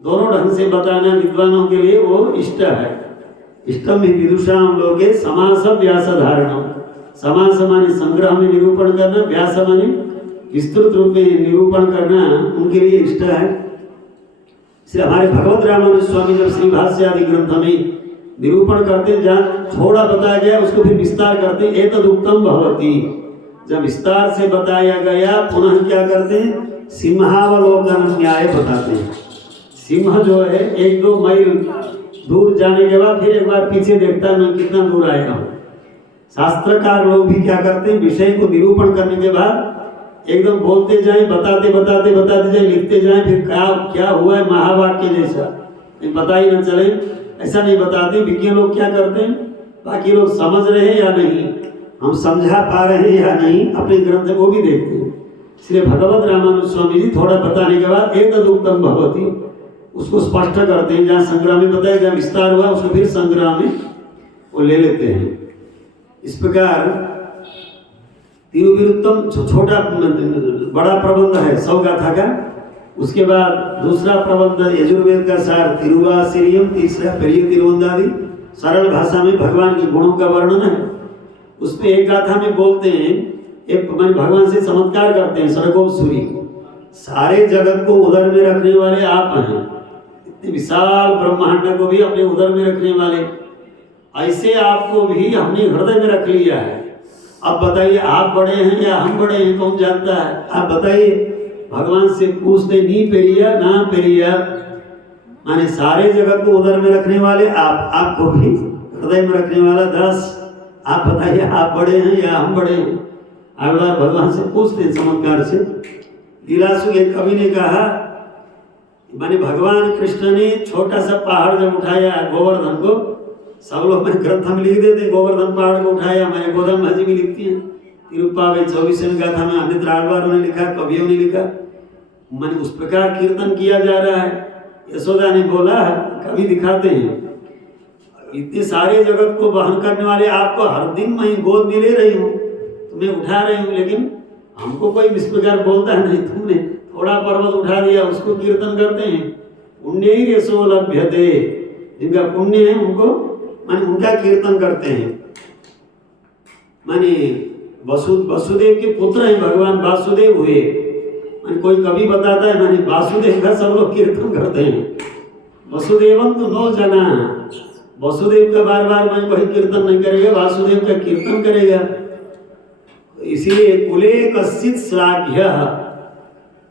दोनों ढंग से बताना विद्वानों के लिए वो इष्ट है। इष्टम ही विदुषाम लोगे समास व्यास धारणम। समास माने संग्रह में निरूपण करना, व्यास माने विस्तृत रूप में निरूपण करना उनके लिए इष्ट है। इसलिए हमारे भगवत रामानुज स्वामी जब श्री भाष्य आदि ग्रंथ में निरूपण करते, जहाँ थोड़ा बताया गया उसको फिर विस्तार करते, एतदुक्तम भवति। जब विस्तार से बताया गया पुनः क्या करते हैं, सिंहावलोकन न्याय बताते हैं। सिंह जो है 1-2 मील दूर जाने के बाद फिर एक बार पीछे देखता है मैं कितना दूर आया हूँ। शास्त्रकार लोग भी क्या करते हैं, विषय को निरूपण करने के बाद एकदम बोलते जाएं, बताते जाएं, लिखते जाएं, फिर क्या हुआ है महावाक्य जैसा पता ही न चले, ऐसा नहीं बताते। विज्ञ लोग क्या करते हैं, बाकी लोग समझ रहे हैं या नहीं, हम समझा पा रहे हैं या नहीं, अपने ग्रंथ को भी देखते हैं। इसलिए भगवत रामानुज स्वामी जी थोड़ा बताने के बाद एतदुक्तम भवति उसको स्पष्ट करते हैं। जहाँ संग्रह में बताया, जहाँ विस्तार हुआ उसको फिर संग्रह में वो ले लेते हैं। इस प्रकार तिरुविरुत्तम छोटा बड़ा प्रबंध है 100 गाथा का। उसके बाद दूसरा प्रबंध यजुर्वेद का सार तिरुवासिरियम, तीसरा पेरिय तिरुवंदादि, सरल भाषा में भगवान के गुणों का वर्णन है। उसमें एक गाथा में बोलते हैं, एक मैंने भगवान से चमत्कार करते हैं, सरगोपसुरी, सारे जगत को उदर में रखने वाले आप हैं, इतने विशाल ब्रह्मांड को भी अपने उदर में रखने वाले, ऐसे आपको भी हमने हृदय में रख लिया है। अब बताइए आप बड़े हैं या हम बड़े हैं, कौन जानता है? आप बताइए। भगवान से पूछते, नी पेरिया ना पेरिया, माने सारे जगत को उदर में रखने वाले आप, आपको भी हृदय में रखने वाला दास, आप बताइए आप बड़े हैं या हम बड़े हैं? आलवार भगवान से पूछते हैं चमत्कार से। लीलासु एक कवि ने कहा, माने भगवान कृष्ण ने छोटा सा पहाड़ जब उठाया गोवर्धन को, सब लोग मैं ग्रंथ में लिख देते, गोवर्धन पहाड़ को उठाया, मैंने गोदाम भाजी भी लिखती है तिरुप्पावे 24वें गाथा में, अन्य आलवारों ने लिखा, कवियों ने लिखा, मैंने उस प्रकार कीर्तन किया जा रहा है। यशोदा ने बोला, कवि दिखाते हैं, इतने सारे जगत को वहन करने वाले आपको हर दिन मैं गोद में ले रही हूँ, तुम्हें उठा रही हूँ, लेकिन हमको कोई इस प्रकार बोलता है नहीं, तुमने थोड़ा पर्वत उठा दिया, उसको कीर्तन करते हैं। पुण्य ही यशो लभ्यते, जिनका पुण्य है उनको माने उनका कीर्तन करते हैं। माने वसुदेव के पुत्र हैं भगवान वासुदेव हुए, माने कोई कवि बताता है, माने वासुदेव का सब लोग कीर्तन करते हैं। वसुदेवं तो 9 जना, वसुदेव का बार बार मैं कोई कीर्तन नहीं करेगा, वासुदेव का कीर्तन करेगा। इसीलिए कुले कश्चित श्लाघ्य,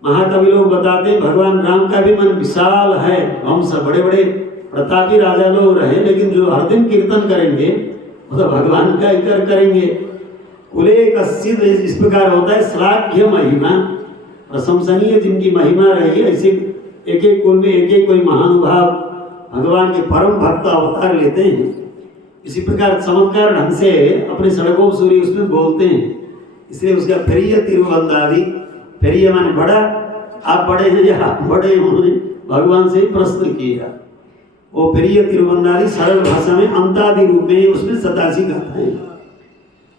महाकवि लोग बताते हैं भगवान राम का भी मन विशाल है, हम सब बड़े बड़े प्रतापी राजा लोग रहे, लेकिन जो हर दिन कीर्तन करेंगे वो तो भगवान का इकर करेंगे। कुले कश्चित इस प्रकार होता है, श्लाघ्य महिमा, प्रशंसनीय जिनकी महिमा रही, ऐसे एक एक कुल में एक एक कोई महानुभाव भगवान के परम भक्त अवतार लेते हैं। इसी प्रकार चमत्कार ढंग से अपने सरगोपसुरी उसमें बोलते हैं। इसलिए उसका पेरिय तिरुवंदादि, पेरिय माने बड़ा, आप बड़े हैं या आप बड़े हैं, उन्होंने भगवान से प्रश्न किया। वो पेरिय तिरुवंदादि सरल भाषा में अंतादि रूप में, उसमें 87 गाथाएं।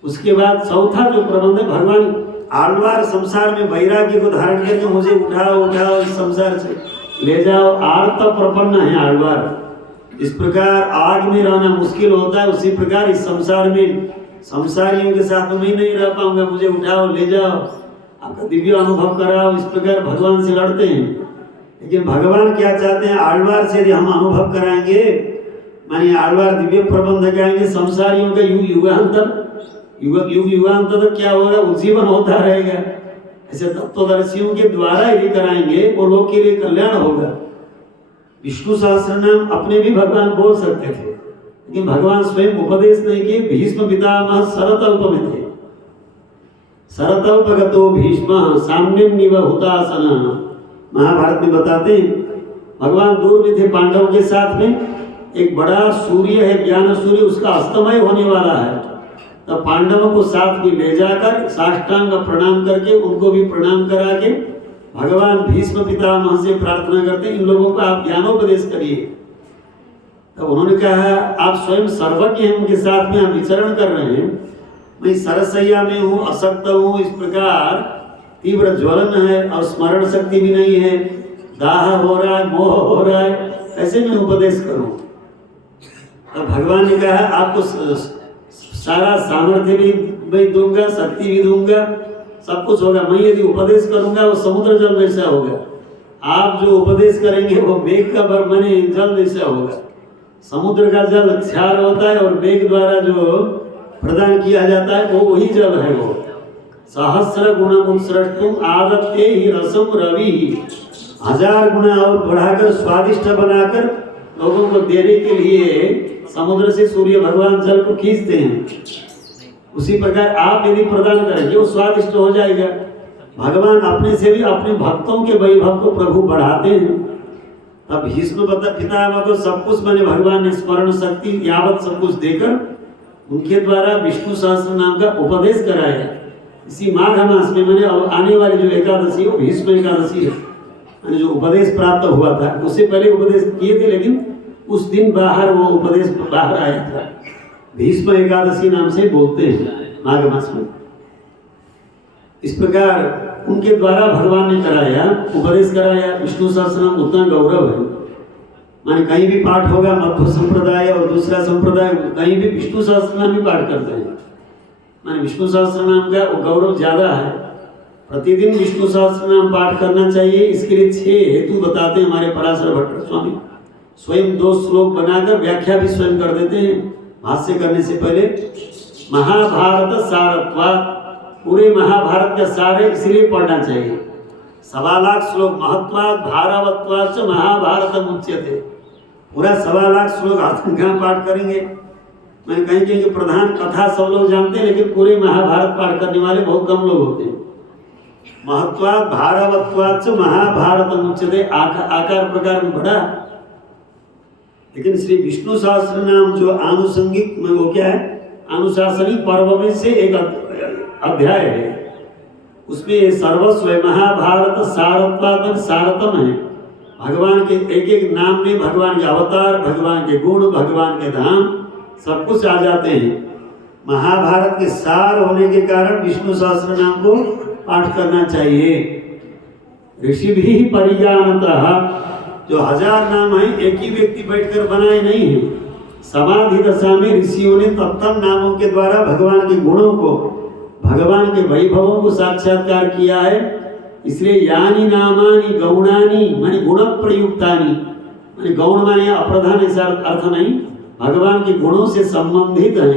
उसके बाद चौथा जो प्रबंध है, भगवान आलवार संसार में वैराग्य को धारण करके मुझे उठाओ उठाओ, इस संसार से ले जाओ, आर्त प्रपन्न है आलवार। इस प्रकार आग में रहना मुश्किल होता है, उसी प्रकार इस संसार में संसारियों के साथ मैं नहीं रह पाऊंगा, मुझे उठाओ ले जाओ, आपका दिव्य अनुभव कराओ। इस प्रकार भगवान से लड़ते हैं। लेकिन भगवान क्या चाहते हैं, आलवार से यदि हम अनुभव कराएंगे, मानिए आलवार दिव्य प्रबंध कराएंगे, संसारियों का युगांतर तक क्या होगा, उज्जीवन होता रहेगा। ऐसे तत्वदर्शियों के द्वारा यदि कराएंगे वो लोग के लिए कल्याण होगा। विष्णु सहस्त्र नाम अपने भी भगवान बोल सकते थे, लेकिन भगवान स्वयं उपदेश नहीं किए। भीष्म पितामह शरतल्प में थे, शरतल्पगतो भीष्म साम्यन्निव हुतासन, महाभारत में बताते हैं। भगवान दूर में थे पांडवों के साथ में, एक बड़ा सूर्य है ज्ञान सूर्य, उसका अस्तमय होने वाला है, तब पांडवों को साथ में ले जाकर साष्टांग प्रणाम करके उनको भी प्रणाम करा के भगवान भीष्म पितामह से प्रार्थना करते, इन लोगों को आप ज्ञानोपदेश करिए। तब उन्होंने कहा, आप स्वयं सर्वज्ञ हैं, उनके साथ में आप विचरण कर रहे हैं, मैं सरसैया में हूँ, अशक्त हूँ, इस प्रकार तीव्र ज्वलन है और स्मरण शक्ति भी नहीं है, दाह हो रहा है, मोह हो रहा है, कैसे मैं उपदेश करूं? अब भगवान ने कहा आपको सारा सामर्थ्य भी मैं दूंगा, शक्ति भी दूंगा, सब कुछ होगा। मैं यदि उपदेश करूंगा वो समुद्र जल जैसा होगा, आप जो उपदेश करेंगे वो मेघ का बरमने जल जैसा होगा। समुद्र का जल क्षार होता है और मेघ द्वारा जो प्रदान किया जाता है वो वही जल है। वो सहस्र गुणम उत्सृष्टुम आदत्ते ही रसम रवि, 1000 गुना और बढ़ाकर स्वादिष्ट बनाकर लोगों को देने के लिए समुद्र से सूर्य भगवान जल को खींचते हैं। उसी प्रकार आप यदि प्रदान करेंगे वो स्वादिष्ट हो जाएगा। भगवान अपने से भी अपने भक्तों के वैभव को प्रभु बढ़ाते हैं। अब भीष्म पितामह को सब कुछ मैंने भगवान ने स्मरण शक्ति यावत सब कुछ देकर उनके द्वारा विष्णु सहस्त्र नाम का उपदेश कराया। इसी माघ मास में मैंने आने वाली जो एकादशी वो भीष्म एकादशी है, मैंने जो उपदेश प्राप्त हुआ था उससे पहले उपदेश किए थे, लेकिन उस दिन बाहर वो उपदेश बाहर आया था। भीष्म एकादशी नाम से बोलते हैं माघ मास में। इस प्रकार उनके द्वारा भगवान ने कराया, उपदेश कराया। विष्णु सहस्रनाम उतना गौरव है, माने कहीं भी पाठ होगा मध्व संप्रदाय और दूसरा संप्रदाय कहीं भी विष्णु सहस्रनाम ही पाठ करते हैं। माने विष्णु सहस्रनाम का वो गौरव ज्यादा है। प्रतिदिन विष्णु सहस्रनाम पाठ करना चाहिए। इसके लिए 6 हेतु बताते हैं हमारे पराशर भट्ट स्वामी। स्वयं 2 श्लोक बनाकर व्याख्या भी स्वयं कर देते हैं भाष्य करने से पहले। महाभारत सारत्वात्, पूरे महाभारत का सार है इसलिए पढ़ना चाहिए। 1.25 लाख श्लोक महत्वात् भारावत्वात् च महाभारत मुच्यते। पूरा 1.25 लाख श्लोक कहाँ पाठ करेंगे? मैंने कहीं कहीं प्रधान कथा सब लोग जानते हैं, लेकिन पूरे महाभारत पाठ करने वाले बहुत कम लोग होते हैं। महत्वात् भारावत्वात् च महाभारत मुच्यते, आकार प्रकार में बड़ा। लेकिन श्री विष्णु सहस्त्र नाम जो आनुषंगिक में वो क्या है, अनुशासनिक पर्व में से एक अध्याय है। उसमें सर्वस्व महाभारत सारत्वात्मक सारतम है। भगवान के एक एक नाम में भगवान के अवतार, भगवान के गुण, भगवान के धाम सब कुछ आ जाते हैं। महाभारत के सार होने के कारण विष्णु सहस्त्र नाम को पाठ करना चाहिए। ऋषि भी परिज्ञानतः, जो 1000 नाम है एक ही व्यक्ति बैठकर बनाए नहीं है। समाधि दशा में ऋषियों ने तत्तम नामों के द्वारा भगवान के गुणों को, भगवान के वैभवों को साक्षात्कार किया है। इसलिए यानी नामानि गौणानि माने गुण प्रयुक्तानि, माने गौण माने अप्रधान ऐसा अर्थ नहीं, भगवान के गुणों से संबंधित है।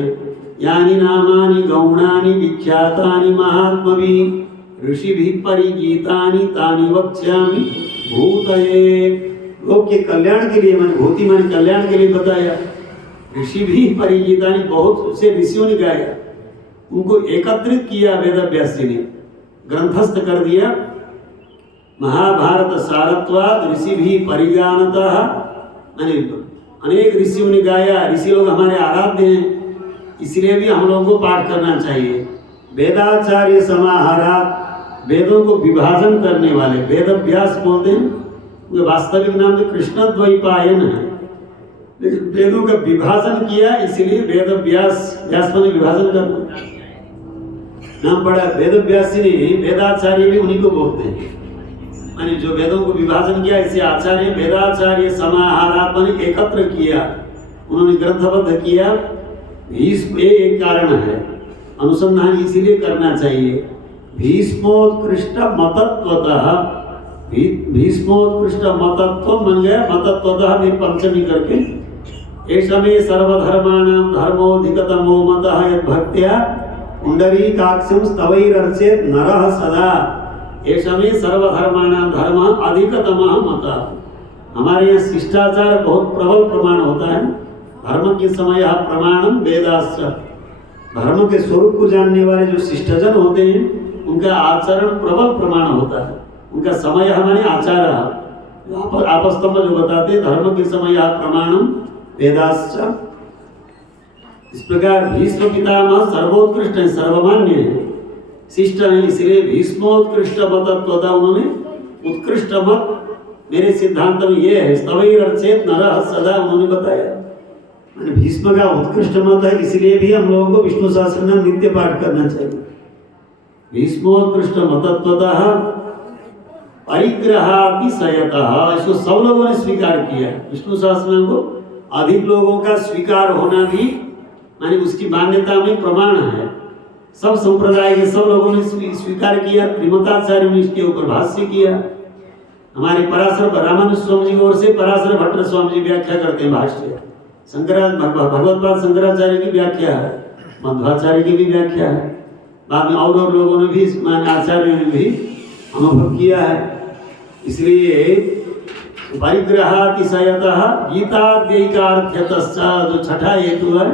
यानी नामानि गौणानि विख्यातानि महात्मभिः ऋषिभिः परिगीतानि तानि वक्ष्यामि भूतये। लोक के कल्याण के लिए, मैंने भूति माने कल्याण के लिए बताया। ऋषिभिः परिगीतानि, बहुत से ऋषियों ने गाया, उनको एकत्रित किया वेदव्यास जी ने, ग्रंथस्थ कर दिया। महाभारत सारत्वात् ऋषिभिः परिज्ञानतः, माने अनेक ऋषियों ने गाया। ऋषि लोग हमारे आराध्य हैं, इसलिए भी हम लोगों को पाठ करना चाहिए। वेदाचार्य समाहारात्, वेदों को विभाजन करने वाले वेदव्यास बोलते हैं। उनका वास्तविक नाम तो कृष्णद्वैपायन है, लेकिन वेदों का विभाजन किया इसलिए वेदव्यास, व्यास माने विभाजन करना नाम पड़ा। वेदव्यास जी ने वेदाचार्य भी उन्हीं को बोलते हैं, माने जो वेदों को विभाजन किया इसे आचार्य। वेदाचार्य समाहारात् माने एकत्र किया, उन्होंने ग्रंथबद्ध किया। भीष्म एक कारण है, अनुसंधान इसीलिए करना चाहिए। भीष्मोत्कृष्ट मतत्वतः, भीष्मोत्कृष्ट मतत्व बन गया, मतत्वतः में पंचमी करके। ऐसा में सर्वधर्माणां धर्मोऽधिकतमो मतः यद्भक्त्या पुंडरीकाक्षं स्तवैरर्चेत् नरः सदा। ऐसा में सर्वधर्माणां धर्म अधिकतमः मतः। हमारे यहाँ शिष्टाचार बहुत प्रबल प्रमाण होता है। धर्म के समय प्रमाणम वेदाश्च, धर्म के स्वरूप को जानने वाले जो शिष्टजन होते हैं उनका आचरण प्रबल प्रमाण होता है। उनका समय हमारे आचार आपस्तंभ जो बताते धर्म के समय प्रमाणम वेदाश्च। इस प्रकार भीष्म पितामह सर्वोत्कृष्ट है, सर्वमान्य है, शिष्ट है, इसलिए भीष्मोत्कृष्ट मतत्वता, उन्होंने उत्कृष्ट मत मेरे सिद्धांत में ये है। स्तवैरर्चेत् नरः सदा, उन्होंने बताया भीष्म का उत्कृष्ट मत है, इसलिए भी हम लोगों को विष्णु सहस्रनाम नित्य पाठ करना चाहिए। भीष्मोत्कृष्ट मतत्वतः परिग्रहातिशयतः, इसको सब लोगों ने स्वीकार किया। विष्णु सहस्रनाम को अधिक लोगों का स्वीकार होना भी माने उसकी मान्यता में प्रमाण है। सब संप्रदाय के सब लोगों ने स्वीकार किया। त्रिमताचार्य ने इसके ऊपर भाष्य किया। हमारे पराशर रामानुज स्वामी जी की ओर से पराशर भट्ट स्वामी जी व्याख्या करते हैं भाष्य। भगवत्पाद शंकराचार्य की व्याख्या है, मध्वाचार्य की भी व्याख्या है। बाद में और लोगों ने भी, आचार्यों ने भी अनुभव किया है। इसलिए परिग्रहातिशयतः गीताद्यैकार्थ्यतश्च, जो छठा हेतु है,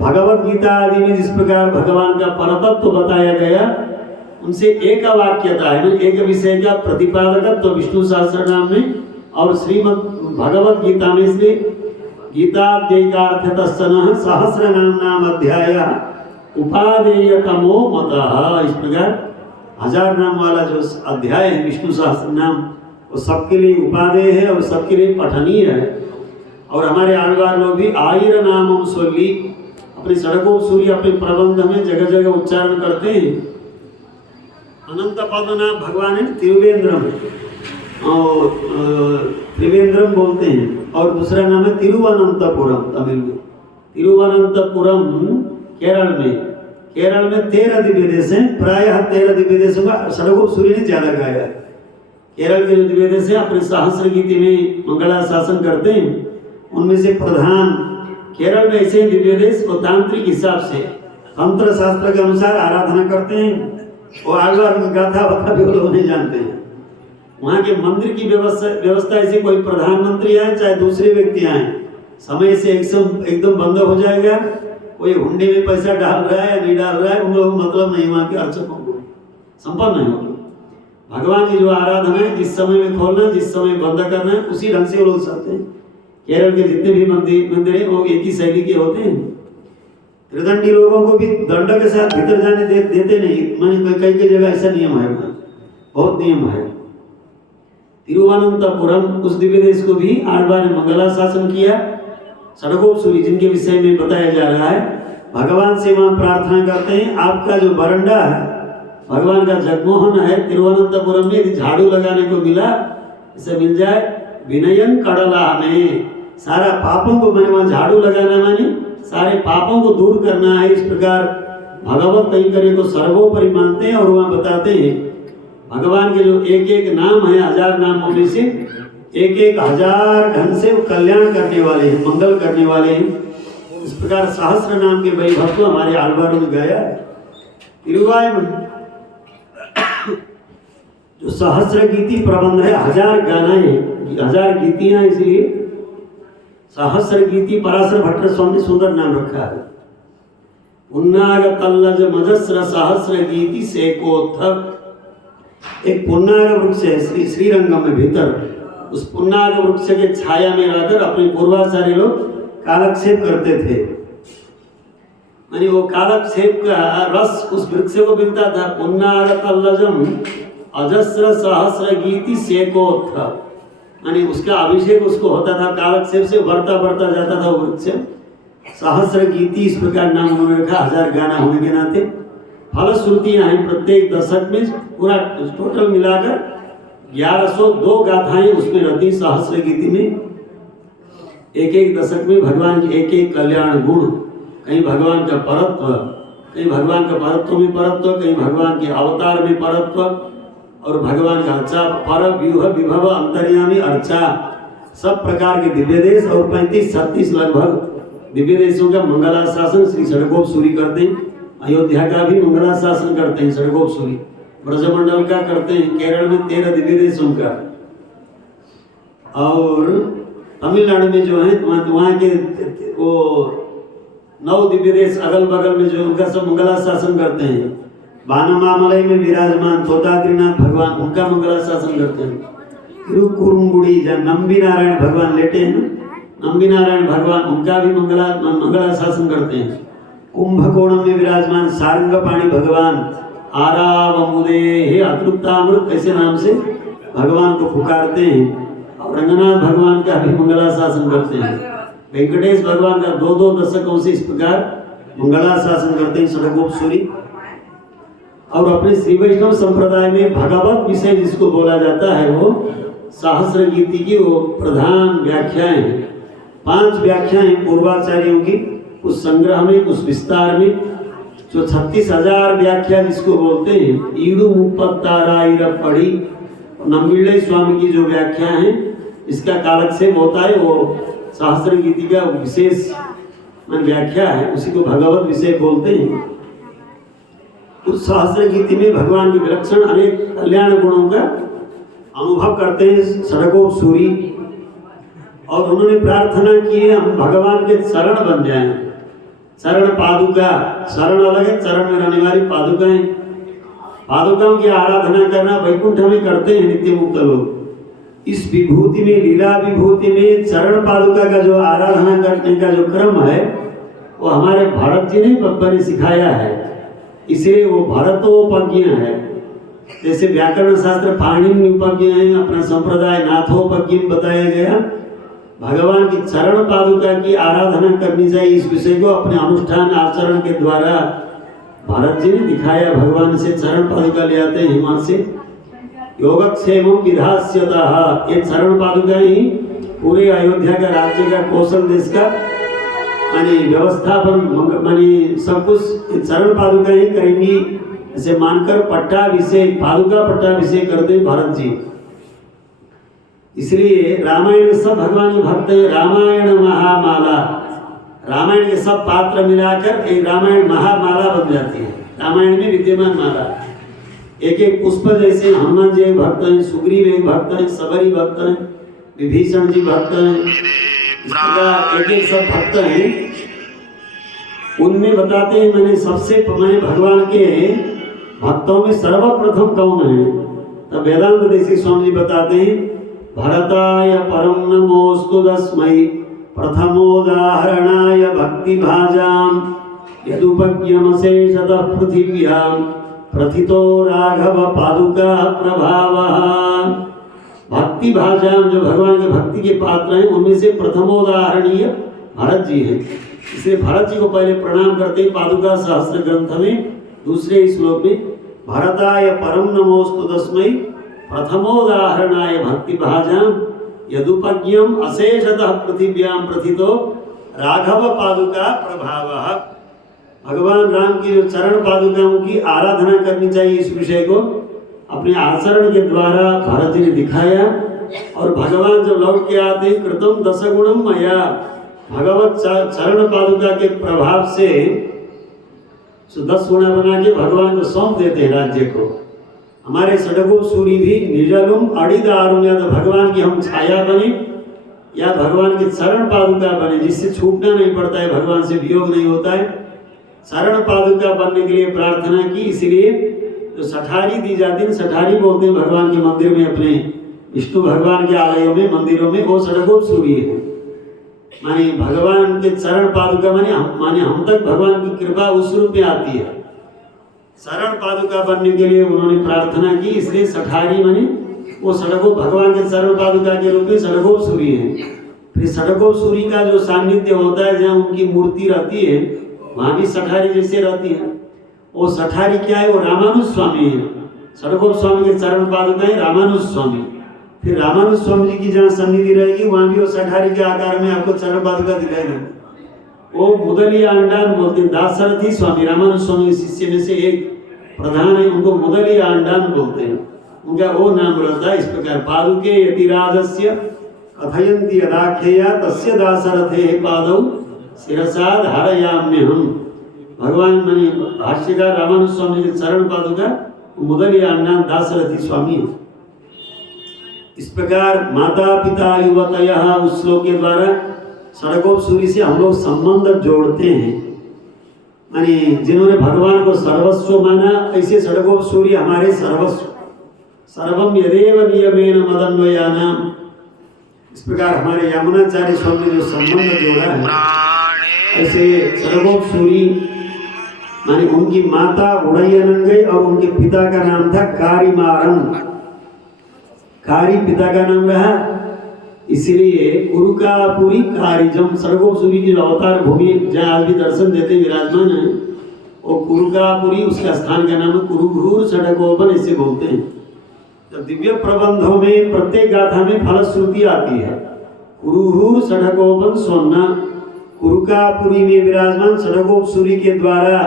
भगवत गीता आदि में जिस प्रकार भगवान का परतत्व बताया गया, उनसे एक वाक्यता है, एक विषय का प्रतिपादकत्व तो विष्णु सहस्रनाम में और श्रीमद् भगवत गीता में। इसलिए गीताद्यैकार्थ्यतश्च सहस्रनाम अध्याय उपादेयतमो मतः, इस प्रकार 1000 नाम वाला जो अध्याय है विष्णु सहस्रनाम, वो सबके लिए उपादेय है और सबके लिए पठनीय है। और हमारे आलवार लोग भी आयर नामम सोली अपने सड़कों सूर्य अपने प्रबंध में जगह जगह उच्चारण करते हैं। अनंत पद्मनाभ भगवान है तिरुवेंद्रम, और त्रिवेंद्रम बोलते हैं। और दूसरा नाम है तिरुवनंतपुरम, तमिल में तिरुवनंतपुरम। केरल में 13 दिव्य देश हैं। प्रायः 13 दिव्य देशों का सड़कों सूर्य ने ज्यादा गाया है। केरल के जो दिव्य देश है अपने सहस्र गीति में मंगलाशासन करते हैं। उनमें से प्रधान केरल में ऐसे दिव्य देश वो तांत्रिक हिसाब से तंत्र शास्त्र के अनुसार आराधना करते हैं। वो आलवार गाथा वथा भी वो लोग नहीं जानते हैं। वहाँ के मंदिर की व्यवस्था ऐसी, कोई प्रधानमंत्री आए चाहे दूसरे व्यक्ति आए, समय से एकदम बंद हो जाएगा। कोई हुंडी में पैसा डाल रहा है या नहीं डाल रहा है, उन लोगों को मतलब नहीं। वहाँ के अर्चकों को संपन्न नहीं होगा। भगवान की जो आराधना है, जिस समय में खोलना, जिस समय बंद करना है, उसी ढंग से वो लोग चाहते हैं। केरल के जितने भी मंदिर हैं वो एक ही शैली के होते हैं। त्रिदंडी लोगों को भी दंड के साथ भीतर जाने देते नहीं। माने कई जगह ऐसा नियम है, बहुत नियम है। तिरुवनंतपुरम उस दिव्य देश को भी आलवार ने मंगलाशासन किया। सड़कों सूर्य जिनके विषय में बताया जा रहा है, भगवान से वहाँ प्रार्थना करते हैं। आपका जो बरंडा है भगवान का जगमोहन है तिरुवनंतपुरम में, यदि झाड़ू लगाने को मिला, इसे मिल जाए, विनयन कड़ला में सारा पापों को, मैंने वहाँ झाड़ू लगाना माने सारे पापों को दूर करना है। इस प्रकार भगवत कैंकर्य को सर्वोपरि मानते हैं। और वहाँ बताते हैं भगवान के जो एक एक नाम है, 1000 नामों में से एक 1000 ढंग से कल्याण करने वाले हैं, मंगल करने वाले हैं। इस प्रकार सहस्र नाम के वैभव को हमारे आलवारों ने गाया है। तिरुवाय में जो सहस्र गीति प्रबंध है, 1000 गानाएं, 1000 गीतियां, इसलिए सहस्र गीति पराशर भट्ट स्वामी ने सुंदर नाम रखा है। पुन्नाग तल्लज मजस्र सहस्र गीति सेकोत्थक। एक पुन्नाग वृक्ष है श्रीरंगम में भीतर, उस पुन्नाग वृक्ष के छाया में रहकर अपने पूर्वाचार्य लोग कालक्षेप करते थे। यानी वो कालक्षेप का रस उस वृक्ष को मिलता था। पुन्नाग तल्लजम अजस्र सहस्र गीति सेकोत्थक, यानी उसका अभिषेक उसको होता था, कालक्षेप से बढ़ता जाता था वो वृक्ष। सहस्र गीति इस प्रकार नाम उन्होंने रखा, 1000 गाना होने के नाते। फलश्रुतियां हैं प्रत्येक दशक में, पूरा टोटल मिलाकर 1102 गाथाएं उसमें रहती। सहस्र गीति में एक दशक में भगवान के एक कल्याण गुण, कहीं भगवान का परत्व, कहीं भगवान का परत्व में परत्व, कहीं भगवान के अवतार में परत्व, और भगवान का अर्चा, पर व्यूह विभव अंतर्यामी अर्चा, सब प्रकार के दिव्य देश और 35-36 लगभग दिव्य देशों का मंगलाशासन श्री षडगोप सूरी करते हैं। अयोध्या का भी मंगलाशासन करते हैं षडगोप सूरी, ब्रजमंडल का करते हैं, केरल में 13 दिव्य देशों का, और तमिलनाडु में जो है वहाँ के वो 9 दिव्य देश अगल बगल में जो उनका सब मंगलाशासन करते हैं। बानमामलय में विराजमान तोताद्रीनाथ भगवान, उनका मंगलाशासन करते हैं। तिरुकुरुंगुड़ी जहाँ नंबी नारायण भगवान लेटे हैं, नंबी नारायण भगवान उनका भी मंगलाशासन करते हैं। कुंभकोणम में विराजमान सारंगपाणि भगवान, आरावमुदे हे अतृप्तामृत, ऐसे नाम से भगवान को पुकारते हैं। और रंगनाथ भगवान का भी मंगलाशासन करते हैं। वेंकटेश भगवान का 2 दशकों से इस प्रकार मंगलाशासन करते हैं षडगोप सूरी। और अपने श्री वैष्णव संप्रदाय में भगवत विषय जिसको बोला जाता है वो सहस्र गीति की वो प्रधान व्याख्याएं हैं। 5 व्याख्याएं पूर्वाचार्यों की, कुछ संग्रह में कुछ विस्तार में। जो 36,000 व्याख्या जिसको बोलते हैं ईडू मुपत्ताराइर पढ़ी नम्बिल्ले स्वामी की जो व्याख्या है इसका कालक्षेप होता है, वो सहस्र गीति का विशेष व्याख्या है, उसी को भगवत विषय बोलते हैं। उस सहस्र गीति में भगवान के विलक्षण अनेक कल्याण गुणों का अनुभव करते हैं सड़कों सूरी, और उन्होंने प्रार्थना की है हम भगवान के शरण बन जाएं। शरण पादुका, शरण अलग है, चरण में रहने वाली पादुकाएं, पादुकाओं की आराधना करना वैकुंठ में करते हैं नित्य मुक्त लोग। इस विभूति में, लीला विभूति में चरण पादुका का जो आराधना करने का जो क्रम है वो हमारे भारत जी ने बप्पा ने सिखाया है, इसलिए वो भारतोपज्ञ है। जैसे व्याकरण शास्त्र पाणिनि उपज्ञ है, अपना संप्रदाय नाथोपज्ञ बताया गया। भगवान की चरण पादुका की आराधना करनी चाहिए, इस विषय को अपने अनुष्ठान आचरण के द्वारा भारत जी ने दिखाया। भगवान से चरण पादुका ले आते हैं हिमालय से। योगक्षेम विधास्यतः, ये चरण पादुका ही पूरे अयोध्या का, राज्य का, कौशल देश का मानी व्यवस्थापन मानी सब कुछ चरण पादुका ही करेंगी, ऐसे मानकर पट्टाभिषेक, पादुका पट्टाभिषेक करते भारत जी। इसलिए रामायण में सब भगवान के भक्त हैं। रामायण महामाला, रामायण के सब पात्र मिलाकर एक रामायण महामाला बन जाती है। रामायण में विद्यमान माला, एक एक पुष्प, जैसे हनुमान जी एक भक्त हैं, सुग्रीव एक भक्त हैं, सबरी भक्त हैं, विभीषण जी भक्त हैं, इस प्रकार एक एक सब भक्त हैं। उनमें बताते हैं मैंने भगवान के भक्तों में सर्वप्रथम कौन है, तब वेदांत देशी स्वामी जी बताते हैं भरताय परम नमोस्तु तस्मै प्रथमोदाहरणाय भक्ति भाजाम यदुपज्ञमशेषतः पृथिव्यां प्रथितो राघव पादुका प्रभावः। भक्ति भाजाम, जो भगवान के भक्ति के पात्र हैं उनमें से प्रथमोदाहरणीय भरत जी हैं, इसलिए भरत जी को पहले प्रणाम करते हैं। पादुका सहस्त्र ग्रंथ में दूसरे श्लोक में भरताय परम नमोस्तु तस्मै प्रथमोदाहरणाय भक्ति भाजाम यदुपज्ञम अशेषतः पृथिव्यां प्रथितो राघव पादुका प्रभावः। भगवान राम की जो चरण पादुकाओं की आराधना करनी चाहिए, इस विषय को अपने आचरण के द्वारा भारत जी ने दिखाया। और भगवान जब लौट के आते कृतम दशगुणम मया, भगवत चरण पादुका के प्रभाव से 10 गुणा बना के भगवान को सौंप देते हैं राज्य को। हमारे सडगो सूरी भी निजलुम अड़िदारुण्य, भगवान की हम छाया बने या भगवान के चरण पादुका बने, जिससे छूटना नहीं पड़ता है, भगवान से वियोग नहीं होता है। चरण पादुका बनने के लिए प्रार्थना की, इसलिए जो सठारी दी जाती है, सठारी बोलते हैं भगवान के मंदिर में, अपने विष्णु भगवान के आलयों में, मंदिरों में, वो सडगो सूरी है। माने भगवान के चरण पादुका माने हम तक भगवान की कृपा उस रूप में आती है। शरण पादुका बनने के लिए उन्होंने प्रार्थना की, इसलिए सठारी माने वो सडगो, भगवान के चरण पादुका के रूप में सडगो सूरी है। फिर सडगो सूरी का जो सान्निध्य होता है, जहाँ उनकी मूर्ति रहती है वहाँ भी सठारी जैसे रहती है। वो सठारी क्या है, वो रामानुज स्वामी है। सडगो स्वामी के चरण पादुका है रामानुज स्वामी। फिर रामानुज स्वामी जी की जहाँ सन्निधि रहेगी वहाँ भी वो सठारी के आकार में आपको चरण पादुका दिखाई देगी। वो मुदलिया अंडान बोलते हैं, दासरथी स्वामी रामानुज स्वामी के शिष्य में से एक प्रधान है, उनको मुदलिया अंडान बोलते हैं, उनका वो नाम रहता है। इस प्रकार पादुके यतिराजस्य कथयन्ति यदाख्यया तस्य दासरथे पादौ शिरसा धारयाम्यहम्। भगवान माने भाष्यकार रामानुज स्वामी के चरण पादुका मुदलिया अंडान दासरथी स्वामी है। इस प्रकार माता पिता युवतयः उस श्लोक के द्वारा सडगो सूरी से हम लोग संबंध जोड़ते हैं। माने जिन्होंने भगवान को सर्वस्व माना, ऐसे सडगो सूरी हमारे सर्वस्व, सर्वम यदेव नियमेन मदन्वयानाम। इस प्रकार हमारे यमुनाचार्य स्वामी ने जो संबंध जोड़ा है, ऐसे सडगो सूरी माने उनकी माता उड़यनंगई और उनके पिता का नाम था कारीमारन। कारी पिता का नाम रहा, इसलिए उरुकापुरी कारिजम, सडगो सूरी की जो अवतार भूमि जहाँ आज भी दर्शन देते विराजमान है, वो कुरुकापुरी, उसका स्थान का नाम है कुरुभूर षडकोपन, इसे बोलते हैं। जब दिव्य प्रबंधों में प्रत्येक गाथा में फलश्रुति आती है, कुरुभूर षडकोपन सोना, कुरुकापुरी में विराजमान षडकोप सूर्य के द्वारा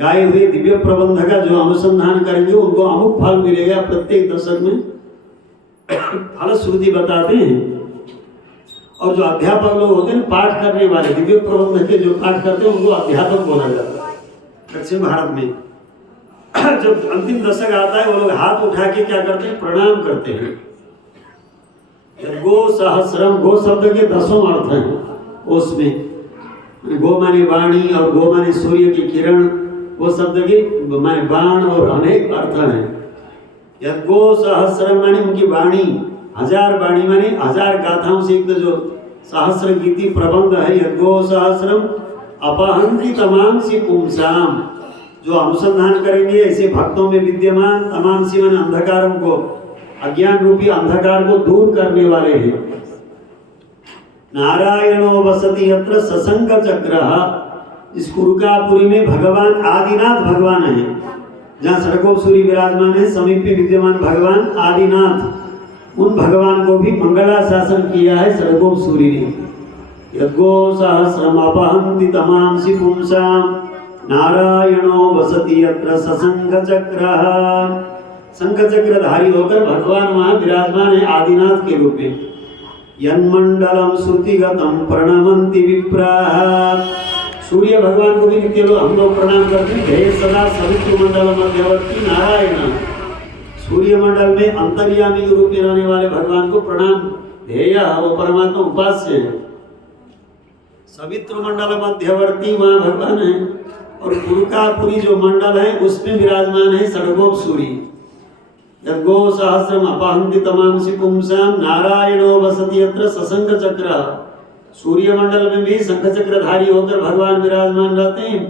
गाए हुए दिव्य प्रबंध का जो अनुसंधान करेंगे उनको अमुक फल मिलेगा। प्रत्येक दशक में फलश्रुति बताते हैं। और जो अध्यापक लोग होते हैं, पाठ करने वाले, दिव्य प्रबंध के जो पाठ करते हैं उनको अध्यापक बोला जाता है दक्षिण भारत में। जब अंतिम दशक आता है वो लोग हाथ उठा के क्या करते हैं, प्रणाम करते हैं। गो सहस्रम, गो शब्द के 10 अर्थ हैं उसमें। गो माने वाणी और गो माने सूर्य की किरण, वो शब्द के माने बाण और अनेक अर्थ हैं। गो सहस्रम माने उनकी वाणी, 1000 वाणी माने 1000 गाथाओं से युक्त जो सहस्र गीति प्रबंध है। यद्गो सहस्रम अपहंति तमांसी पुंसाम, जो अनुसंधान करेंगे ऐसे भक्तों में विद्यमान तमांसी माने अंधकारों को, अज्ञान रूपी अंधकार को दूर करने वाले हैं। नारायणो वसति यत्र ससंग चक्रः, इस कुरुकापुरी में भगवान आदिनाथ भगवान है। जहाँ षडकोप सूर्य विराजमान है, समीप में विद्यमान भगवान आदिनाथ, उन भगवान को भी मंगला शासन किया है षडकोप सूर्य ने। यद्गो सहस्रम अपहंति तमांसी पुंसाम, नारायणो वसति यत्र ससंग चक्रः, शंख चक्रधारी होकर भगवान वहाँ विराजमान है आदिनाथ के रूप में। यन्मंडलम श्रुतिगतम प्रणमन्ति विप्राः, सूर्य भगवान को भी नित्य हम लोग प्रणाम करते हैं। जय सदा सवितृ मंडल मध्यवर्ती नारायण, सूर्य मंडल में अंतर्यामी के रूप में रहने वाले भगवान को प्रणाम। ध्येय, वो परमात्मा उपास्य है। सवितृ मंडल मध्यवर्ती वहाँ भगवान है। और कुरुकापुरी जो मंडल है उसमें विराजमान है षडकोप सूर्य। यद्गो सहस्रम अपहंति तमांसी पुंसाम, नारायणो वसति यत्र ससंग चक्रः, सूर्य मंडल में भी शंख चक्रधारी होकर भगवान विराजमान रहते हैं।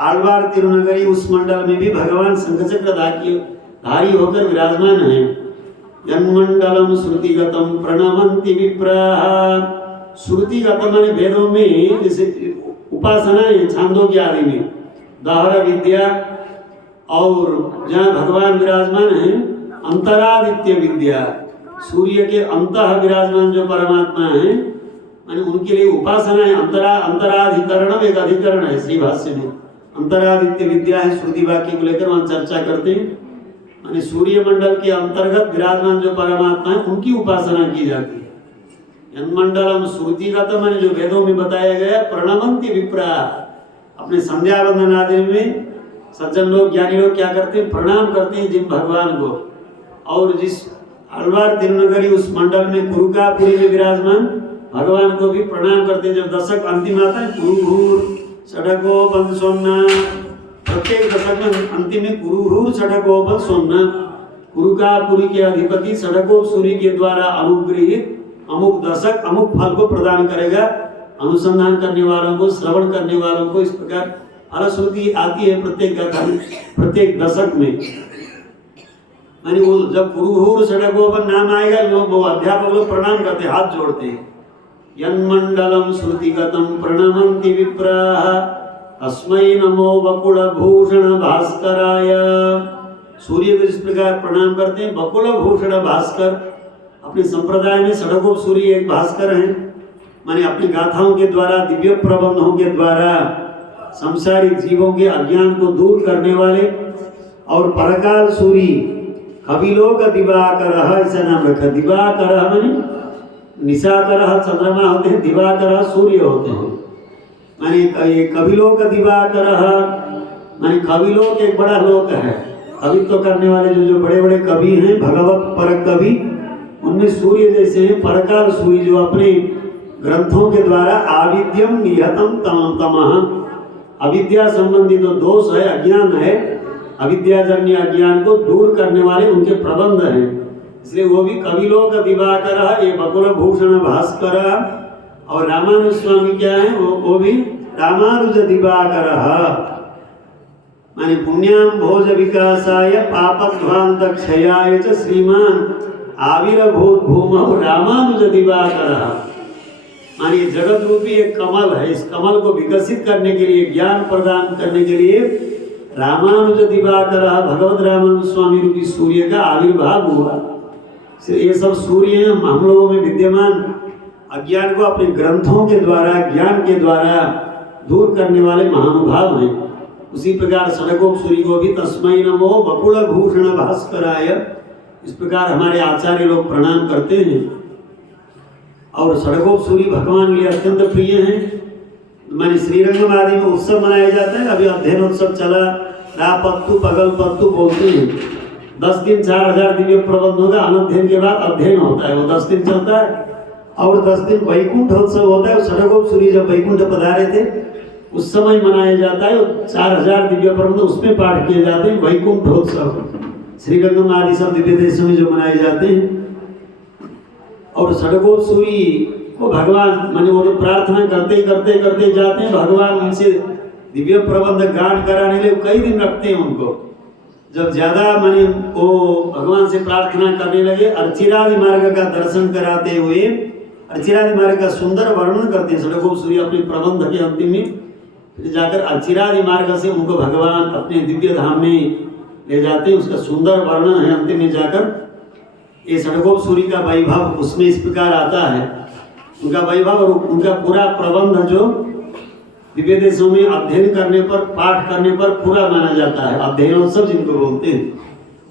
आलवार तिरुनगरी उस मंडल में भी भगवान शंख चक्रधारी होकर विराजमान है। यन्मंडलम श्रुतिगतम प्रणमन्ति विप्राः, श्रुतिगतम माने वेदों में जैसे उपासना है, छांदोग्य आदि में दाहरा विद्या, और जहाँ भगवान विराजमान है अंतरादित्य विद्या, सूर्य के अंतः विराजमान जो परमात्मा है, माने उनके लिए उपासना है। अंतराधिकरण एक अधिकरण है श्री भाष्य में, अंतरादित्य विद्या है। श्रुति वाक्य को लेकर वहाँ चर्चा करते हैं। माने सूर्य मंडल के अंतर्गत विराजमान जो परमात्मा है उनकी उपासना की जाती है। यन्मंडलम श्रुतिगत माने जो वेदों में बताया गया। प्रणमन्ति विप्राः, अपने संध्या वंदन आदि में सज्जन लोग, ज्ञानी लोग क्या करते हैं, प्रणाम करते हैं जिन भगवान को। और जिस आलवार तिरुनगरी उस मंडल में कुरुकापुरी में विराजमान भगवान को भी प्रणाम करते हैं। जब दशक अंतिम आता है, कुरुभूर षडकोपन सोना, प्रत्येक दशक में अंतिम में कुरुभूर षडकोपन सोना, कुरुकापुरी के अधिपति षडकोप सूर्य के द्वारा अनुग्रहित अमुक दशक अमुक फल को प्रदान करेगा अनुसंधान करने वालों को, श्रवण करने वालों को। इस प्रकार फलश्रुति आती है प्रत्येक गाथा में, प्रत्येक दशक में। यानी वो जब कुरुभूर षडकोपन नाम आएगा, लोग वो अध्यापक लोग प्रणाम करते, हाथ जोड़ते हैं। यन्मंडलम श्रुतिगतम प्रणमन्ति विप्राः, तस्मै नमो बकुलभूषण भास्कराय, सूर्य को जिस प्रकार प्रणाम करते हैं, बकुलभूषण भास्कर, अपने संप्रदाय में षडकोप सूर्य एक भास्कर हैं। माने अपनी गाथाओं के द्वारा, दिव्य प्रबंधों के द्वारा संसारिक जीवों के अज्ञान को दूर करने वाले। और परकाल सूर्य कविलोक दिवाकरः, ऐसा नाम रखा। दिवाकरः माने निशाकरः चंद्रमा होते हैं, दिवाकरः सूर्य होते हैं। माने ये कविलोक दिवाकरः माने कविलोक एक बड़ा लोक है। कवित्व करने वाले जो बड़े बड़े कवि हैं, भगवत पर कवि, उनमें सूर्य जैसे हैं परकाल सूर्य, जो अपने ग्रंथों के द्वारा आविद्यम निहतम तमः, अविद्या संबंधी जो दोष है, अज्ञान है, अविद्याजन्य अज्ञान को दूर करने वाले उनके प्रबंध हैं। इसलिए वो भी कविलोक दिवाकर, ये बकुलभूषण भास्कर। और रामानुज स्वामी क्या है, वो भी रामानुज दिवाकर। माने पुण्याम भोज विकासाय पापध्वांत क्षयाय च श्रीमान आविर्भूत भूमौ रामानुज दिवाकर। माने जगत रूपी एक कमल है, इस कमल को विकसित करने के लिए, ज्ञान प्रदान करने के लिए रामानुज दिवाकर भगवत रामानुज स्वामी रूपी सूर्य का आविर्भाव हुआ। ये सब सूर्य हम लोगों में विद्यमान अज्ञान को अपने ग्रंथों के द्वारा, ज्ञान के द्वारा दूर करने वाले महानुभाव हैं। उसी प्रकार षडकोप सूर्य को भी तस्मै नमो बकुल भूषण भास्कराय, इस प्रकार हमारे आचार्य लोग प्रणाम करते हैं। और षडकोप सूर्य भगवान के लिए अत्यंत प्रिय हैं। माने श्रीरंगम आदि में उत्सव मनाया जाता है। अभी अध्ययन उत्सव चला, रापत्तु पगल पत्तु बोलते हैं। 10 दिन 4000 दिव्य प्रबंध होगा। अनध्ययन के बाद अध्ययन होता है, वो 10 दिन चलता है। और 10 दिन वैकुंठोत्सव होता है। षडकोप सूर्य जब वैकुंठ पधारे थे उस समय मनाया जाता है। 4000 दिव्य प्रबंध उसमें पाठ किए जाते हैं। वैकुंठोत्सव श्रीरंगम आदि सब दिव्य देशों में जो मनाए जाते हैं। और षडकोप सूर्य को भगवान माने वो जो प्रार्थना करते करते जाते हैं, भगवान उनसे दिव्य प्रबंध गांठ कराने के लिए कई दिन रखते हैं उनको। जब ज्यादा माने वो भगवान से प्रार्थना करने लगे, अर्चिरादि मार्ग का दर्शन कराते हुए अर्चिरादि मार्ग का सुंदर वर्णन करते हैं षडकोप सूर्य अपने प्रबंध के अंतिम में। फिर जाकर अर्चिरादि मार्ग से उनको भगवान अपने दिव्य धाम में ले जाते हैं। उसका सुंदर वर्णन है अंतिम में जाकर। ये षडकोप सूर्य का वैभव उसमें इस प्रकार आता है। उनका वैभव और उनका पूरा प्रबंध जो दिव्य देशों में अध्ययन करने पर, पाठ करने पर पूरा माना जाता है। अध्ययनोत्सव जिनको बोलते हैं।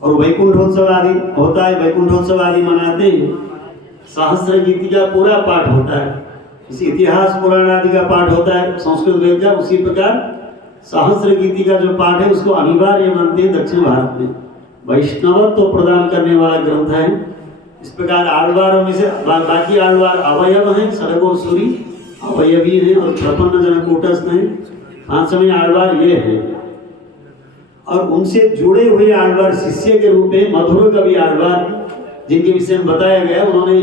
और वैकुंठोत्सव आदि होता है। वैकुंठोत्सव आदि मनाते हैं। सहस्त्र गीति का पूरा पाठ होता है। इसी इतिहास पुराण आदि का पाठ होता है संस्कृत वेद का। उसी प्रकार सहस्त्र गीति का जो पाठ है उसको अनिवार्य मानते हैं दक्षिण भारत में। वैष्णवत्व तो प्रदान करने वाला ग्रंथ है। इस प्रकार आलवारों में से बाकी आलवार अवयव हैं, षडकोप सूर्य अवयवी हैं और प्रपन्न जनक कूटस्थ हैं। 5वें आलवार ये हैं। और उनसे जुड़े हुए आलवार शिष्य के रूप में मधुर कवि आलवार, जिनके विषय में बताया गया, उन्होंने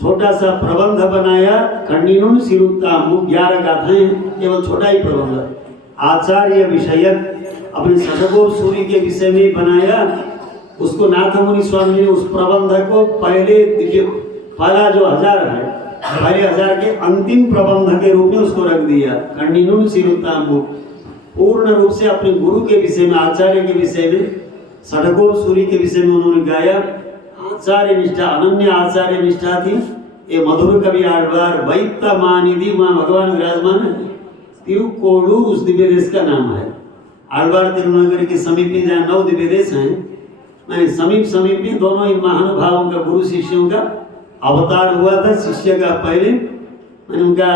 छोटा सा प्रबंध बनाया। खंडिनुन सिरुत्ताम 11 गाथाएं, केवल छोटा ही प्रबंध। आचार्य विषयक अपने षडकोप सूर्य के विषय में बनाया। उसको नाथमुनि स्वामी ने उस प्रबंध को पहला जो 1000 है, पहले 1000 के अंतिम प्रबंध के रूप में उसको रख दिया। खंडिनुन सिरुत्ताम पूर्ण रूप से अपने गुरु के विषय में, आचार्य के विषय में, षडकोप सूर्य के विषय में उन्होंने गाया। आचार्य निष्ठा, अनन्य आचार्य निष्ठा थी। ये मधुर कवि आलवार वैत्ता मानिधि वहाँ भगवान विराजमान है। तिरुकोडू उस दिव्य देश का नाम है। आलवार तिरुनगरी के समीप में जहाँ 9 दिव्य देश हैं, मैंने समीप में दोनों इन महानुभावों का, गुरु शिष्यों का अवतार हुआ था। शिष्य का पहले मैंने उनका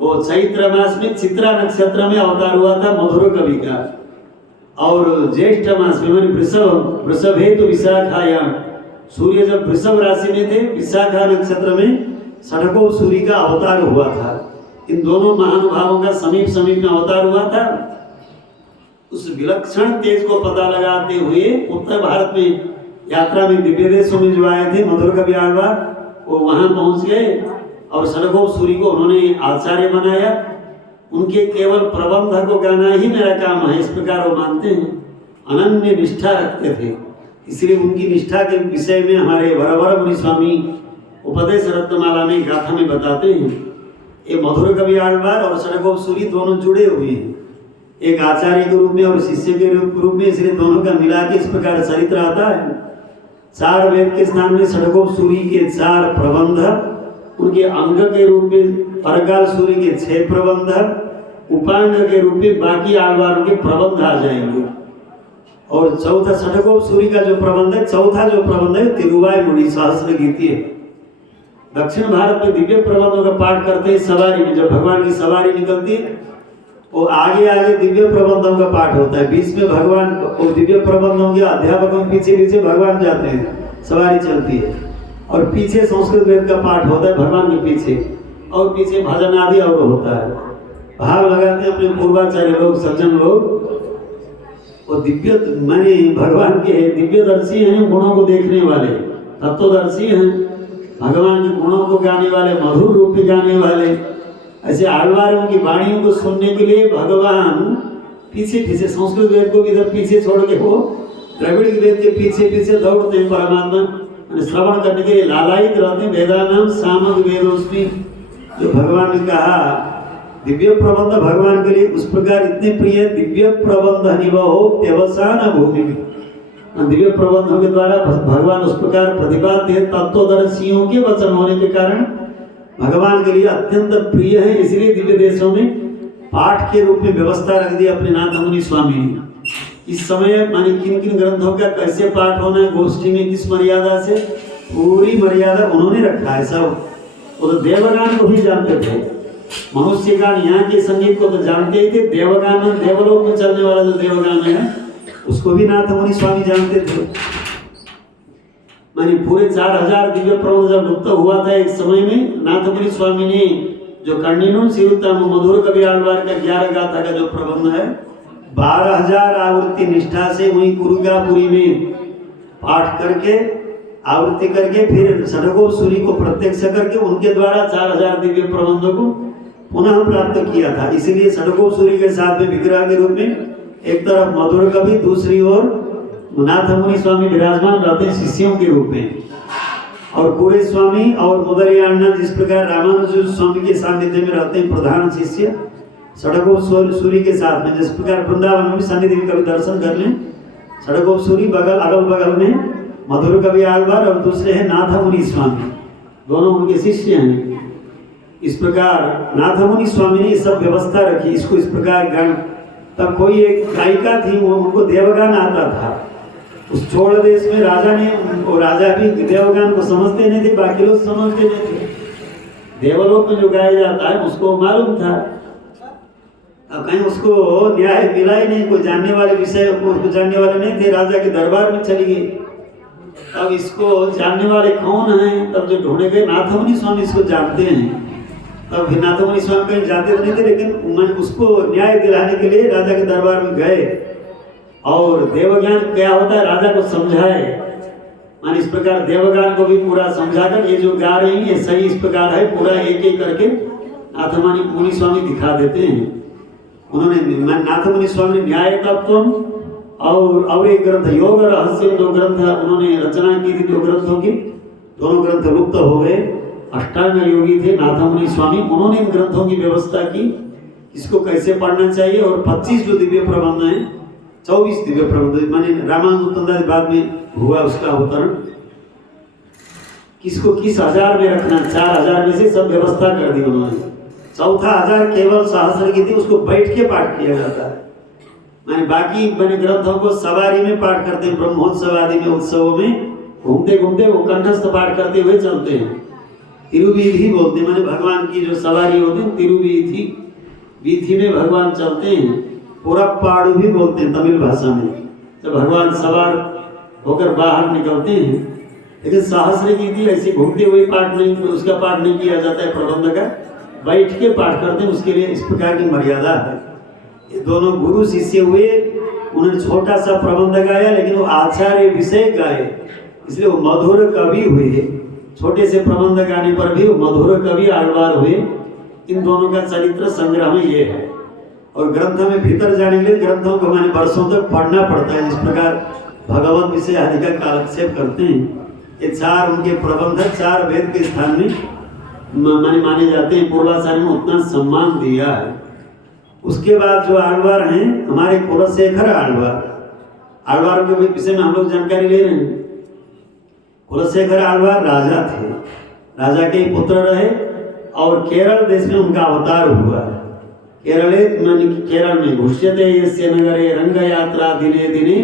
वो चैत्र मास में चित्रा नक्षत्र में अवतार हुआ था मधुर कवि का। और ज्येष्ठ मास में मैंने वृषभ है तो विशाखायाम, सूर्य जब वृषभ राशि में थे, विशाखा नक्षत्र में षडकोप सूर्य का अवतार हुआ था। इन दोनों महानुभावों का समीप में अवतार हुआ था। उस विलक्षण तेज को पता लगाते हुए उत्तर भारत में यात्रा में दिव्य देशों में जो आए थे मधुर कवि आलवार, वो वहां पहुंच गए और षडकोप सूर्य को उन्होंने आचार्य बनाया। उनके केवल प्रबंध को गाना ही मेरा काम है, इस प्रकार वो मानते हैं। अनन्य निष्ठा रखते थे, इसलिए उनकी निष्ठा के विषय में हमारे वरवर मुनि स्वामी उपदेश रत्नमाला में गाथा में बताते हैं। ये मधुर कवि आलवार और षडकोप सूर्य दोनों जुड़े हुए हैं, एक आचार्य के रूप में और शिष्य के रूप में। इसलिए दोनों का मिला के इस प्रकार चरित्र आता है। 4 वेद के स्थान में षडकोप सूर्य के 4 प्रबंध, उनके अंग के रूप में परकाल सूर्य के 6 प्रबंध, उपांग के रूप में बाकी आलवारों के प्रबंध आ जाएंगे। और चौथा षडकोप सूर्य का जो प्रबंध है, चौथा जो प्रबंध है तिरुवायुमणि सहस्त्र गीति है। दक्षिण भारत में दिव्य प्रबंधों का पाठ करते हैं सवारी में। जब भगवान की सवारी निकलती है, वो आगे दिव्य प्रबंधों का पाठ होता है। बीच में भगवान वो दिव्य प्रबंधों के अध्यापकों पीछे भगवान जाते हैं, सवारी चलती है। और पीछे संस्कृत वेद का पाठ होता है भगवान के पीछे, और पीछे भजन आदि और होता है। भाव लगाते हैं अपने पूर्वाचार्य लोग, सज्जन लोग। वो दिव्य माने भगवान के दिव्यदर्शी हैं, गुणों को देखने वाले तत्वदर्शी हैं, भगवान के गुणों को गाने वाले, मधुर रूप में गाने वाले। ऐसे आलवारों की वाणियों को सुनने के लिए भगवान पीछे संस्कृत वेद को इधर पीछे छोड़ के वो द्रविड़ वेद के पीछे दौड़ते हैं। परमात्मा श्रवण करने के लिए लालायित रहते हैं। वेदानाम सामग वेदोस्मि, जो भगवान ने कहा दिव्य प्रबंध भगवान के लिए उस प्रकार इतने प्रिय, दिव्य प्रबंध निवहो व्यवसान भूमि में, दिव्य प्रबंधों के द्वारा भगवान उस प्रकार प्रतिपाद्य है। तत्वदर्शियों के वचन होने के कारण भगवान के लिए अत्यंत प्रिय है, इसलिए दिव्य देशों में पाठ के रूप में व्यवस्था रख दी अपने नाथ मुनि स्वामी ने। इस समय माने किन किन ग्रंथों का कैसे पाठ होना है, गोष्ठी में किस मर्यादा से, पूरी मर्यादा उन्होंने रखा है सब। वो तो देवगान को भी जानते थे, मनुष्य गान यहाँ के संगीत को तो जानते ही थे, देवगान देवलोक में चलने वाला जो देवगान है उसको भी नाथ मुनि स्वामी जानते थे। मानी पूरे 4000 दिव्य प्रबंध जब लुप्त हुआ था एक समय में, नाथ मुनि स्वामी ने जो कर्णिनों सिरुत्तम मधुर कवि आழ்वार का 11 गाथा का जो प्रबंध है 12,000 आवृत्ति निष्ठा से वहीं कुरुगापुरी में पाठ करके आवृत्ति करके फिर षडगोप सूरी को प्रत्यक्ष करके उनके द्वारा 4000 दिव्य प्रबंधों को पुनः प्राप्त किया था। इसीलिए षडगोप सूरी के साथ में विग्रह के रूप में एक तरफ मधुर कवि, दूसरी ओर नाथ मुनि स्वामी विराजमान रहते हैं शिष्यों के रूप में। और पूरे स्वामी और मुदलियाना जिस प्रकार रामानुज स्वामी के सानिध्य में रहते हैं प्रधान शिष्य षडगोप सूरी के साथ में, जिस प्रकार वृंदावन में सन्निधि में कभी दर्शन कर लें, षडगोप सूरी बगल अगल बगल में मधुर कवि आழ்वार और दूसरे हैं नाथ मुनि स्वामी, दोनों उनके शिष्य हैं। इस प्रकार नाथ मुनि स्वामी ने सब व्यवस्था रखी, इसको इस प्रकार गान। तब कोई एक गायिका थी, वो उनको देवगान आता था। उस छोड़ देश में राजा ने, वो राजा भी देवगान को समझते नहीं थे, बाकी लोग समझते नहीं थे। देवलोक में जो गाया जाता है उसको मालूम था, अब कहीं उसको न्याय मिला ही नहीं, कोई जानने वाले विषय उसको जानने वाले नहीं थे। राजा के दरबार में चली गई, अब इसको जानने वाले कौन हैं, तब जो ढूंढे गए नाथ मुनि स्वामी इसको जानते हैं। तब नाथ मुनि स्वामी कहीं जाते तो नहीं थे, लेकिन उसको न्याय दिलाने के लिए राजा के दरबार में गए और देवज्ञान क्या होता है राजा को समझाए। मान इस प्रकार देवगान को भी पूरा समझाकर ये जो गा रही है सही इस प्रकार है, पूरा एक एक करके नाथ मुनि स्वामी दिखा देते हैं। उन्होंने नाथ मुनि स्वामी ने न्याय तत्व और एक ग्रंथ योग रहस्य, दो ग्रंथ उन्होंने रचना की थी, दो ग्रंथों की, दोनों ग्रंथ लुप्त हो गए। अष्टांग योगी थे नाथ मुनि स्वामी, उन्होंने इन ग्रंथों की व्यवस्था की, इसको कैसे पढ़ना चाहिए। और 25 जो दिव्य प्रबंध हैं, 24 दिव्य प्रबंध माने रामानुज बाद में हुआ उसका अवतरण, किसको किस हजार में रखना, 4000 में से सब व्यवस्था कर दी उन्होंने। चौथा हजार केवल सहस्र की थी, उसको बैठ के पाठ किया जाता है। माने बाकी बने ग्रंथों को सवारी में पाठ करते हैं, ब्रह्मोत्सव आदि में उत्सवों में घूमते घूमते वो कंठस्थ पाठ करते हुए चलते हैं। तिरुवीधि बोलते हैं, माने भगवान की जो सवारी होती है तिरुवीधि, वीथी में भगवान चलते हैं। पुरप्पाड़ु भी बोलते हैं तमिल भाषा में, जब भगवान सवार होकर बाहर निकलते हैं। लेकिन सहस्र की थी ऐसी घूमते हुए पाठ नहीं, उसका पाठ नहीं किया जाता है, प्रबंध का बैठ के पाठ करते हैं, उसके लिए इस प्रकार की मर्यादा है। ये दोनों गुरु शिष्य हुए, उन्होंने छोटा सा प्रबंध गाया, लेकिन वो आचार्य विषय गाए, इसलिए वो मधुर कवि हुए। छोटे से प्रबंध गाने पर भी वो मधुर कवि आழ்वार हुए। इन दोनों का चरित्र संग्रह में ये है। और ग्रंथ में भीतर जाने के लिए ग्रंथों को हमारे वर्षों तक पढ़ना पड़ता है, जिस प्रकार भगवत विषय आदि का कालक्षेप करते हैं। ये 4 उनके प्रबंध 4 वेद के स्थान में माने जाते हैं। पूर्वाचार्य ने उतना सम्मान दिया है। उसके बाद जो आழ்वार हैं हमारे कुलशेखर आழ்वार के विषय में हम लोग जानकारी ले रहे हैं। कुलशेखर आழ்वार राजा थे, राजा के पुत्र रहे और केरल देश में उनका अवतार हुआ। केरल में घुष्यते यस्य नगरे रंग यात्रा दिने दिने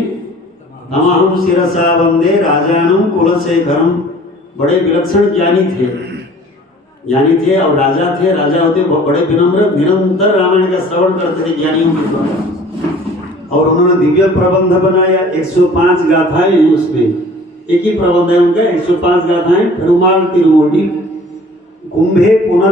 तमहम शिरसा वंदे राजानम कुलशेखरम। बड़े विलक्षण ज्ञानी थे और राजा थे। राजा होते बड़े विनम्र, निरंतर रामायण का श्रवण करते थे ज्ञानियों के द्वारा। और उन्होंने दिव्य प्रबंध बनाया, 105 गाथाएं हैं उसमें, एक ही प्रबंध है उनका, 105 गाथाएं। पेरुमाल तिरुमोडी कुंभे पुनर्